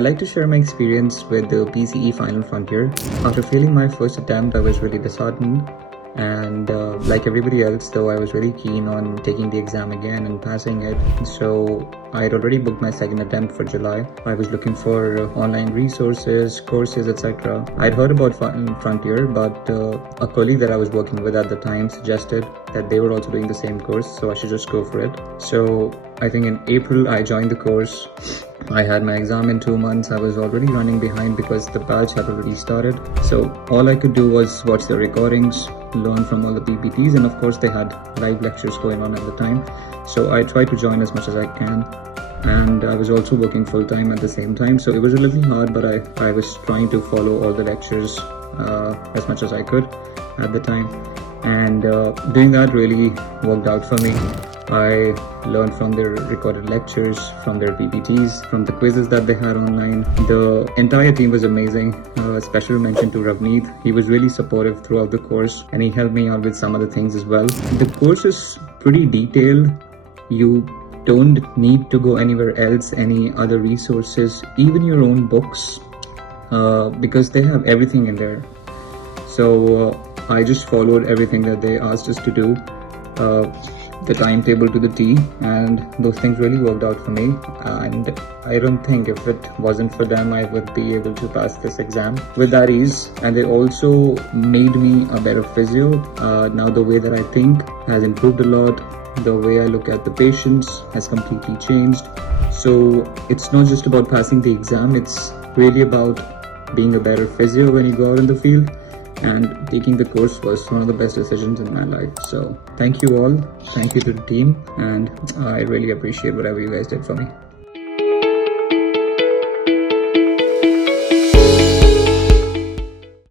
I'd like to share my experience with the PCE Final Frontier. After failing my first attempt, I was really disheartened. And like everybody else, though, I was really keen on taking the exam again and passing it. So I had already booked my second attempt for July. I was looking for online resources, courses, etc. I'd heard about Final Frontier, but a colleague that I was working with at the time suggested that they were also doing the same course, so I should just go for it. So I think in April, I joined the course. I had my exam in 2 months. I was already running behind because the batch had already started. So all I could do was watch the recordings, learn from all the PPTs, and of course they had live lectures going on at the time. So I tried to join as much as I can. And I was also working full-time at the same time. So it was a little hard, but I was trying to follow all the lectures as much as I could at the time. And doing that really worked out for me. I learned from their recorded lectures, from their PPTs, from the quizzes that they had online. The entire team was amazing. Special mention to Ravneet. He was really supportive throughout the course, and he helped me out with some other things as well. The course is pretty detailed. You don't need to go anywhere else, any other resources, even your own books, because they have everything in there. So I just followed everything that they asked us to do. The timetable to the T, and those things really worked out for me. And I don't think if it wasn't for them, I would be able to pass this exam with that ease. And they also made me a better physio. Now the way that I think has improved a lot. The way I look at the patients has completely changed. So it's not just about passing the exam, it's really about being a better physio when you go out in the field. And taking the course was one of the best decisions in my life. So thank you all. Thank you to the team. And I really appreciate whatever you guys did for me.